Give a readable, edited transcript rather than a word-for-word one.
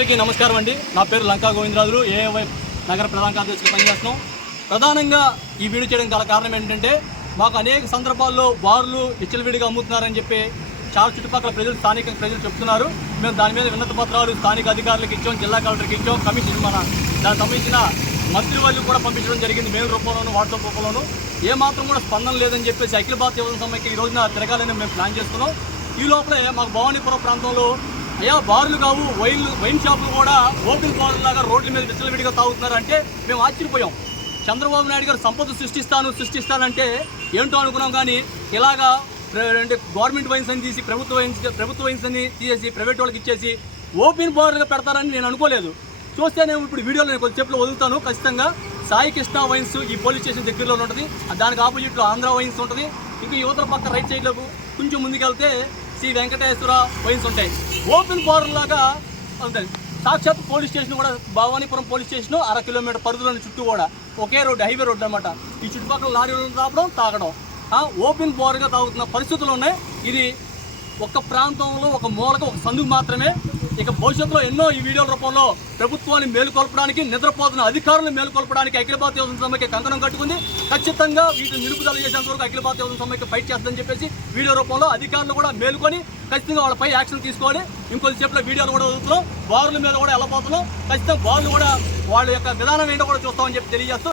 నమస్కారం అండి. నా పేరు లంకా గోవిందరాజులు. ఏఐవై నగర ప్రధాన కార్యదర్శిగా పనిచేస్తున్నాం. ప్రధానంగా ఈ వీడియో చేయడం గల కారణం ఏంటంటే మాకు అనేక సందర్భాల్లో బార్లు విచ్చలవిడిగా అమ్ముతున్నారని చెప్పి చాలా చుట్టుపక్కల ప్రజలు, స్థానిక ప్రజలు చెప్తున్నారు. మేము దాని మీద వినతి పత్రాలు స్థానిక అధికారులకు ఇచ్చాం, జిల్లా కలెక్టర్కి ఇచ్చాం, కమిషన్ దానికి సంబంధించిన మంత్రి వాళ్ళు కూడా పంపించడం జరిగింది. మెయిల్ రూపంలోనూ, వాట్సాప్ రూపంలోనూ. ఏమాత్రం కూడా స్పందన లేదని చెప్పేసి అఖిల భారత యువజన సమైక్య ఈ రోజున తిరగాలని మేము ప్లాన్ చేస్తున్నాం. ఈ లోపలే మాకు భవానీపురం ప్రాంతంలో బార్లు కావు, వైన్ షాపులు కూడా ఓపెన్ బార్లు లాగా రోడ్ల మీద విచ్చలవిడిగా తాగుతున్నారంటే మేము ఆశ్చర్యపోయాం. చంద్రబాబు నాయుడు గారు సంపద సృష్టిస్తానంటే ఏంటో అనుకున్నాం. కానీ ఇలాగా అంటే గవర్నమెంట్ వైన్స్ అని తీసి ప్రభుత్వ వైన్స్ అని తీసేసి ప్రైవేట్ వాళ్ళకి ఇచ్చేసి ఓపెన్ బార్లుగా పెడతారని నేను అనుకోలేదు. చూస్తే నేను ఇప్పుడు వీడియోలో నేను కొద్దిసేపులో వదులుతాను. ఖచ్చితంగా సాయి కృష్ణ వైన్స్ ఈ పోలీస్ స్టేషన్ దగ్గరలో ఉంటుంది. దానికి ఆపోజిట్లో ఆంధ్ర వైన్స్ ఉంటుంది. ఇంకా యువతల పక్క రైట్ సైడ్లో కొంచెం ముందుకెళ్తే శ్రీ వెంకటేశ్వర వైన్స్ ఉంటాయి. ఓపెన్ బార్డర్ లాగా ఉంటుంది. సాక్షాత్ పోలీస్ స్టేషన్ కూడా భవానీపురం పోలీస్ స్టేషన్ 1/2 కిలోమీటర్ పరిధిలోని చుట్టూ కూడా ఒకే రోడ్డు, హైవే రోడ్డు అనమాట. ఈ చుట్టుపక్కల లారీలు రావడం, తాగడం, ఓపెన్ బార్గా తాగుతున్న పరిస్థితులు ఉన్నాయి. ఇది ఒక ప్రాంతంలో ఒక మూలక ఒక సందుకు మాత్రమే. ఇక భవిష్యత్తులో ఎన్నో ఈ వీడియోల రూపంలో ప్రభుత్వాన్ని మేలుకొల్పడానికి, నిద్రపోతున్న అధికారులను మేలుకొల్పడానికి అఖిల భారత యువజన సమైక్య కంకణం కట్టుకుంది. ఖచ్చితంగా వీటిని నిలుపుదల చేసేంత వరకు అఖిల భారత యువజన సమైక్య ఫైట్ చేస్తుందని చెప్పేసి వీడియో రూపంలో అధికారులు కూడా మేలుకొని ఖచ్చితంగా వాళ్ళపై యాక్షన్ తీసుకోవాలి. ఇంకొద్దిసేపులో వీడియోలు కూడా వదులుతున్నాం. బారుల మీద కూడా వెళ్ళబోతున్నాం. ఖచ్చితంగా బార్లు కూడా వాళ్ళ యొక్క విధానం ఏంటో కూడా చూస్తామని చెప్పి తెలియజేస్తూ